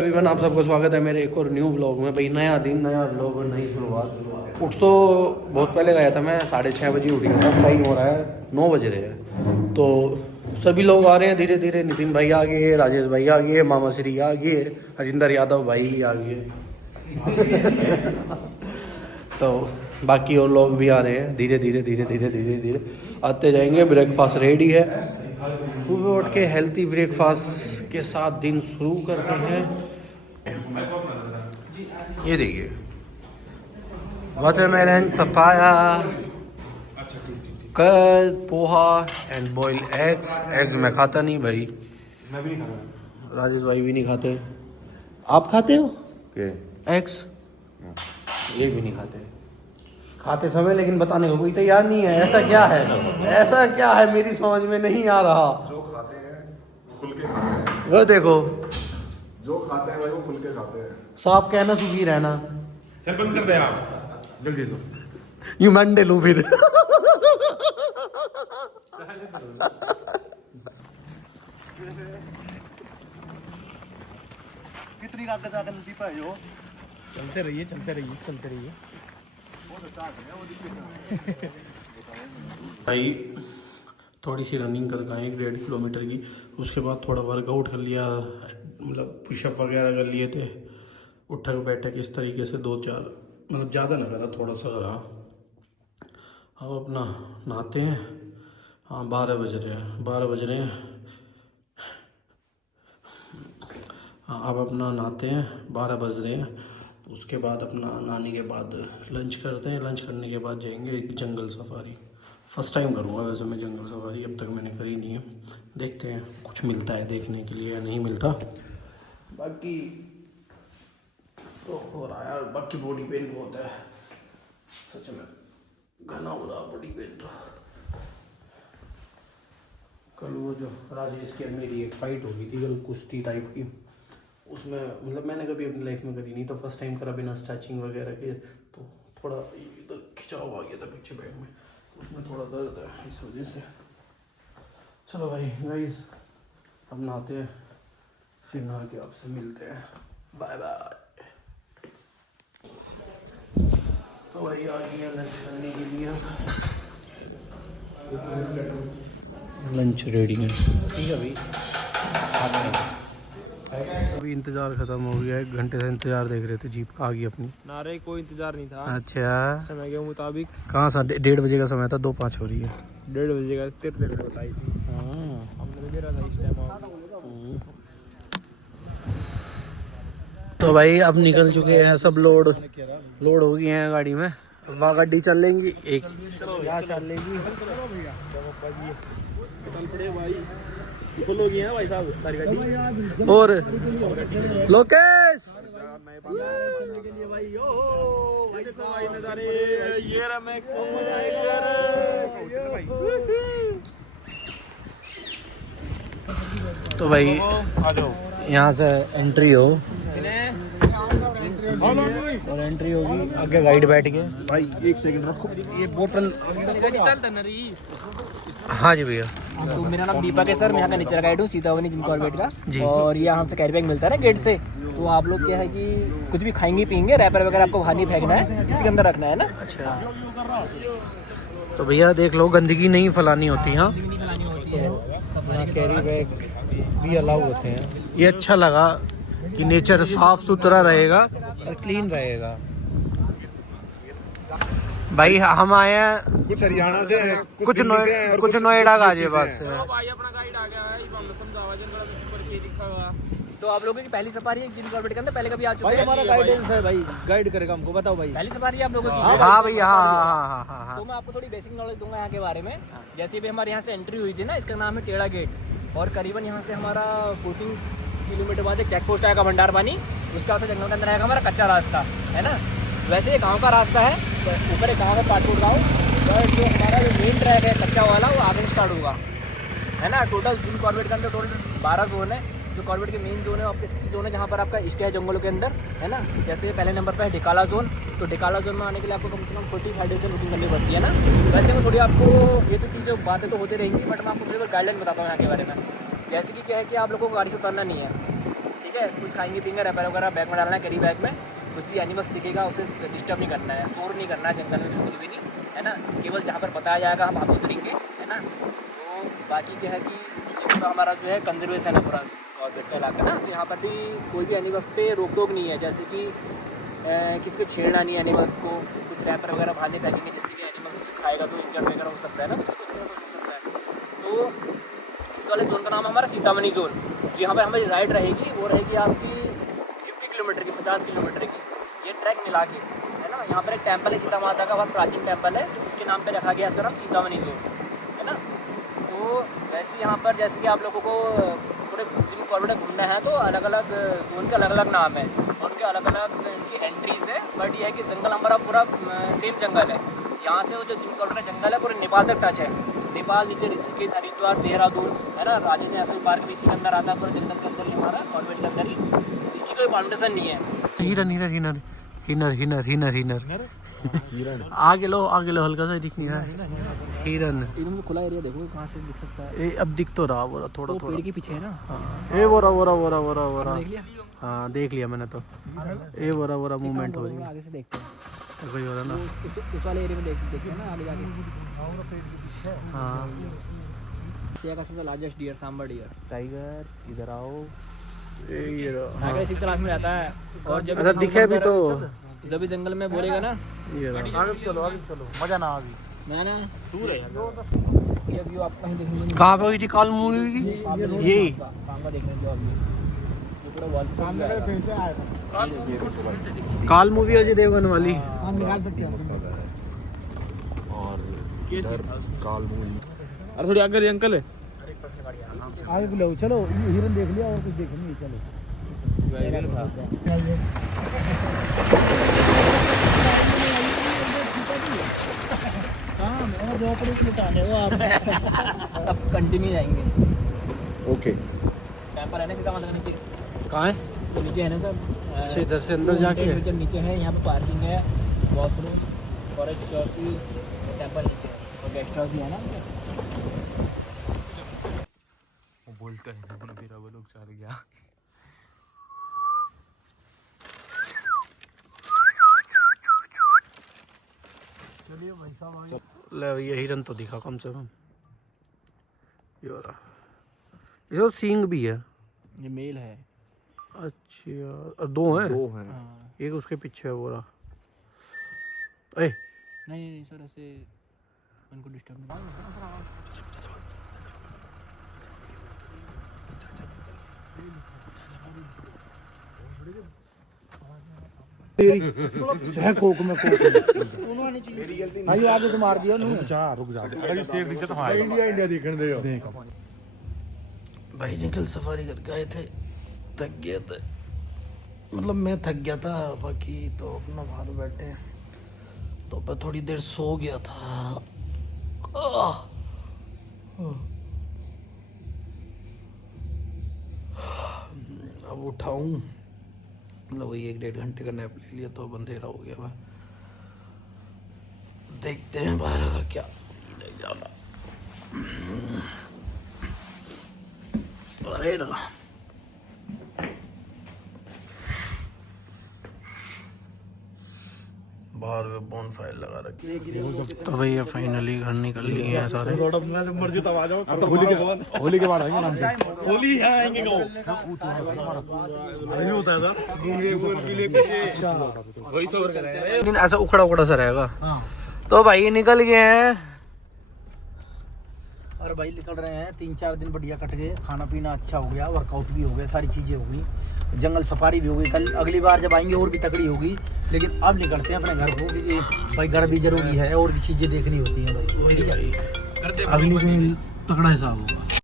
Everyone, आप सबको स्वागत है मेरे एक और न्यू व्लॉग में। भाई नया दिन, नया व्लॉग और नई शुरुआत। उठ तो बहुत पहले गया था मैं, 6:30 बजे उठ गया। टाइम हो रहा है 9 बज रहे हैं। तो सभी लोग आ रहे हैं धीरे धीरे। नितिन भाई आ गए, राजेश भाई आ गए, मामा श्री आ गए, हरिंदर यादव भाई आ गए। तो बाकी और लोग भी आ रहे हैं धीरे धीरे धीरे धीरे धीरे धीरे आते जाएंगे। ब्रेकफास्ट रेडी है। सुबह उठ के हेल्थी ब्रेकफास्ट के साथ दिन शुरू करते हैं। ये देखिए, watermelon, papaya, curd, poha and boiled eggs. Eggs मैं खाता नहीं भाई। मैं भी नहीं खाता। राजेश भाई भी नहीं खाते। आप खाते हो एग्स? ये भी नहीं खाते। खाते समय लेकिन बताने को कोई तैयार नहीं है। ऐसा क्या है? ऐसा क्या है मेरी समझ में नहीं आ रहा। जो खाते हैं वो खुल के खाते हैं। वो देखो, जो खाते हैं भाई वो खुल के खाते हैं। सांप कहना सुखी रहना। चल बंद कर दे आप जल्दी से। यू मंडे लू फिर। कितनी रात तक आकर नदी पर हो? चलते रहिए चलते रहिए चलते रहिए। भाई थोड़ी सी रनिंग कर गए 1.5 किलोमीटर की। उसके बाद थोड़ा वर्कआउट कर लिया, मतलब पुशअप वगैरह कर लिए थे। उठक बैठक इस तरीके से 2-4, मतलब ज़्यादा ना करा, थोड़ा सा करा। अब अपना नहाते हैं। हाँ 12 बज रहे हैं, 12 बज रहे हैं। हाँ अब अपना नहाते हैं, 12 बज रहे हैं। उसके बाद अपना नहाने के बाद लंच करते हैं। लंच करने के बाद जाएंगे जंगल सफारी। फर्स्ट टाइम करूँगा वैसे मैं जंगल सफारी, अब तक मैंने करी नहीं है। देखते हैं कुछ मिलता है देखने के लिए या नहीं मिलता। बाकी तो हो रहा है यार, बाकी बॉडी पेन बहुत है सच में, घना हो रहा बॉडी पेन। तो कल वो जो राजेश की मेरी एक फाइट हो गई थी कल, कुश्ती टाइप की। उसमें मतलब मैंने कभी अपनी लाइफ में करी नहीं, तो फर्स्ट टाइम करा बिना स्ट्रेचिंग वगैरह के। तो थोड़ा इधर खिंचाव आ गया था पीछे बैग में, तो उसमें थोड़ा दर्द है इस वजह से। चलो भाई गाइस, अब नहाते हैं, फिर नहा के आपसे मिलते हैं। Bye bye. तो भाई आ गए लंच करने के लिए। लंच रेडी है, ठीक है भाई। अभी इंतजार खत्म हो गया है, 1 घंटे से इंतजार देख रहे थे। जीप आ गई अपनी। नारे कोई इंतजार नहीं था। अच्छा, समय के मुताबिक कहाँ सा 1:30 बजे का समय था, 2:05 हो रही है। 1:30 बजे का तेरे ने बताई थी। हमने तो मेरा था इस टाइम। तो भाई अब निकल चुके हैं सब, लोड हो गए हैं गाड़ी में। वहाँ गाड़ी चल लेंगी एक, यहाँ चल लेंगी। फुल हो गई है भाई साहब सारी गाड़ी। और लोकेश तो भाई यहाँ से एंट्री हो और एंट्री होगी आगे गाइड बैठ के। भाई 1 सेकंड रखो, ये बोतल। हाँ जी भैया। तो मेरा नाम दीपक है सर, मैं यहाँ का नेचर गाइड हूँ, सीतावनी जिम कॉर्बेट का। और ये हमसे कैरी बैग मिलता है ना गेट से। तो आप लोग क्या है कि कुछ भी खाएंगे पियेंगे, रैपर वगैरह आपको बाहर नहीं फेंकना है, इसी के अंदर रखना है ना। अच्छा तो भैया देख लो, गंदगी नहीं फैलानी होती। हाँ यहाँ कैरी बैग भी अलाउ होते हैं। ये अच्छा लगा कि नेचर साफ सुथरा रहेगा और क्लीन रहेगा। भाई हम आए हैं कुछ हरियाणा से हैं, कुछ नोएडा गाजियाबाद से। भाई अपना गाइड आ गया है, हमने समझावा जिनका ऊपर के लिखा हुआ। तो आप लोगों की पहली सफारी है जिम कॉर्बेट के अंदर, पहले कभी आ चुके भाई हैं? हमारा गाइडेंस है भाई, गाइड करेगा हमको, बताओ भाई। पहली सफारी है आप लोगों की? हाँ भैया, हाँ। तो मैं आपको थोड़ी बेसिक नॉलेज दूंगा यहाँ के बारे में। जैसे भी हमारे यहाँ से एंट्री हुई थी ना, इसका नाम है टेढ़ा गेट। और करीबन यहाँ से हमारा 14 किलोमीटर बाद एक चेक पोस्ट आएगा भंडार पानी, उसके बाद से जंगल के अंदर आएगा हमारा कच्चा रास्ता, है ना। वैसे ये गाँव का रास्ता है, तो ऊपर एक गाँव है पाटपुर गाँव, और जो हमारा जो मेन ट्रैक है कच्चा वाला वो आगे स्टार्ट होगा, है ना। टोटल जिम कॉर्बेट के अंदर टोटल 12 जोन है। जो कॉर्बेट के मेन जोन है आपके 6 जोन है, जहाँ पर आपका स्टे है जंगलों के अंदर, है ना। जैसे पहले नंबर पर है डिकाला जोन। तो डिकाला जोन में आने के लिए आपको कम से कम 45 डेज से मीटिंग करनी पड़ती है ना। वैसे मैं थोड़ी आपको ये तो चीज़ें बातें तो होती रहेंगी, बट मैं आपको थोड़ी गाइडलाइन बताता हूँ यहाँ के बारे में। जैसे कि क्या है कि आप लोगों को गाड़ी से उतरना नहीं है, ठीक है। कुछ खाएंगे पीएंगे, रैपर वगैरह बैग में डालना है, कैरी बैग में। कुछ भी एनिमल्स दिखेगा उसे डिस्टर्ब नहीं करना है, शोर नहीं करना है जंगल में बिल्कुल भी नहीं, है ना। केवल जहाँ पर बताया जाएगा हम वहाँ उतरेंगे, है ना। तो बाकी क्या है कि पूरा हमारा जो है कंजर्वेशन है पूरा गवर्नमेंट का इलाका ना, तो यहाँ पर भी कोई भी एनिमल्स पे रोक टोक नहीं है, जैसे कि किसी को छेड़ना नहीं है एनिमल्स को। कुछ रैपर वगैरह बाहर नहीं फेंकेंगे जिससे कि एनिमल्स उसे खाएगा तो इंजर्ड वगैरह हो सकता है ना, उससे कुछ ना कुछ हो सकता है। तो इस वाले जोन का नाम है हमारा सीतामढ़ी जोन। जो यहाँ पर हमारी राइड रहेगी वो रहेगी आपकी 50 किलोमीटर की, 50 किलोमीटर की, ये ट्रैक मिला के, है ना। यहाँ पर एक टेम्पल है सीता माता का, बहुत प्राचीन टेम्पल है, उसके नाम पे रखा गया इसका नाम सीतामढ़ी जोन, है ना। तो वैसे यहाँ पर जैसे कि आप लोगों को पूरे जिम कॉरिडोर घूमना है तो अलग अलग जोन के अलग अलग नाम है और उनके अलग अलग इनकी एंट्रीज है। बट यह है कि जंगल हमारा पूरा सेम जंगल है। यहाँ से वो जो जिम कॉरिडोर जंगल है पूरे नेपाल तक टच है। नेपाल, नीचे ऋषिकेश, हरिद्वार, देहरादून, है ना। राजेंद्र नेशनल पार्क भी इसी के अंदर आता है, पूरे जंगल के अंदर ही हमारा कॉर्बेट के अंदर ही, इसकी कोई बाउंडेशन नहीं है। हिरन हिरन हिरन हिनर हिनर हिनर हिनर आगे लो हल्का सा दिख नहीं रहा है। हिरन इनमें खुला एरिया देखो कहाँ से दिख सकता है। ए अब दिख तो रहा वो थोड़ा थोड़ा पेड़ के पीछे है ना। हाँ ए वो रहा देख लिया। हाँ देख लिया मैंने तो। ए वो रहा मूवमेंट हो रही है, आगे से देखते हैं, कोई हो रहा ना। उस वाले एरिया में देखते हैं ना आगे जाके। हाँ एशिया का सबसे largest deer, sambar deer. Tiger इधर आओ। टाइगर इसी तलाश में रहता है और जब अच्छा दिखे भी तो जब भी जंगल में बोलेगा ना, आगे चलो मजा ना अभी मैंने दूर है ये व्यू आपको कहीं देखने नहीं कहाँ पे हुई थी काल मूवी की? यही सांबर देखने जो अभी ये पूरा वॉल सामने फिर से आया काल मूवी अजय देवगन वाली। हम निकाल सकते हैं और इधर काल मूवी। अरे थोड़ी आगे अंकल है। आगे बुलाओ, चलो हिरन देख लिया और कुछ देखेंगे, चलो अब कंटिन्यू जाएंगे। ओके टेंपल है ना सीता माता का नीचे, कहाँ है? तो नीचे है ना सर। अच्छा इधर से अंदर जाके है। जब नीचे है यहाँ पे पार्किंग है, वॉशरूम, फॉरेस्ट सिक्योरिटी, टेंपल नीचे है और गेस्ट हाउस भी है ना। बोलता है ना मेरा वो लोग चल गया। चलिए भाई साहब। ले ये हिरन तो दिखा कम से कम। ये रहा, ये तो सींग भी है। ये मेल है। अच्छा और दो हैं? हाँ। एक उसके पीछे है वो रहा। ए नहीं सर ऐसे उनको डिस्टर्ब नहीं। है कोक में भाई आगे तो मार दिया उन्होंने। रुक जा अगर शेर दिखे तो हां इंडिया देखने दे। भाई जंगल सफारी करके आए थे, थक गए थे, मतलब मैं थक गया था, बाकी तो अपना बाहर बैठे तो मैं थोड़ी देर सो गया था। अब उठाऊं, मतलब वही 1-1.5 घंटे का नैप ले लिया तो अब अंधेरा हो गया। वह देखते हैं बाहर का क्या सीन है जाना। बाहर में बोन फायर लगा रखी। तो भैया फाइनली घर निकल लिए हैं सारे। मर्जी तब आ जाओ। तो होली के बाद आएंगे नाम से। होली आएंगे वो नहीं होता है अच्छा वही सबर करेंगे। लेकिन ऐसा उखड़ा उखड़ा सा रहेगा। तो भाई निकल गए हैं और भाई निकल रहे हैं। 3-4 दिन बढ़िया कट गए, खाना पीना अच्छा हो गया, वर्कआउट भी हो गया, सारी चीज़ें हो गई, जंगल सफारी भी हो गई। कल अगली बार जब आएंगे और भी तकड़ी होगी, लेकिन अब निकलते हैं अपने घर को कि भाई घर भी जरूरी है और भी चीज़ें देखनी होती हैं भाई। ठीक है, अगली दिन तगड़ा हिसाब होगा।